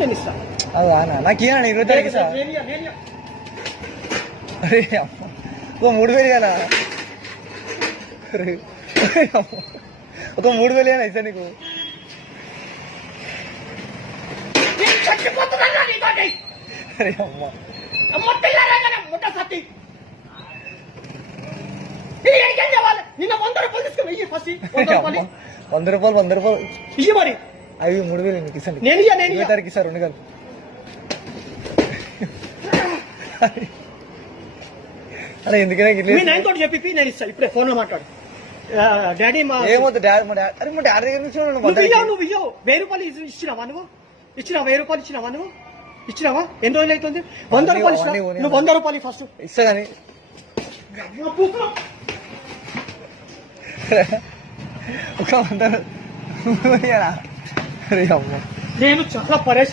నేను ఇస్తాను. అది నాకు ఇయ్యనా 20 తారీఖు ఇస్తా. అరే అమ్మ 3000 కదా, ఒక 3000 ఏనా ఇస్తా నీకు. అరే అమ్మ నిన్న 100 రూపాయలు తీసుకుని వెయ్యి ఫస్ట్ 100 రూపాయలు ఇయ్యి మరి. అవి 3000 నీకు ఇస్తాను. నేను 20 తారీఖు ఇస్తా 2 గంటలు. అరే ఎందుకనే తోటి చెప్పి నేను ఇస్తా ఇప్పుడే ఫోన్ లో మాట్లాడు. డాడీ ఏమవుతుంది డాడీ అరే మా డాడీ దగ్గర నుంచి నువ్వు ఇయ్యవు 1000 రూపాయలు ఇచ్చినావా నువ్వు? ఇచ్చినావా 1000 రూపాయలు ఇచ్చినావా నువ్వు? ఇచ్చినావా? ఎన్ని రోజులు అవుతుంది? 100 రూపాయలు ఇచ్చినా నువ్వు 100 రూపాయలు ఫస్ట్ ఇస్తా కానీ ఒక 100. అరే అమ్మ నేను చాలా పరేషాన్.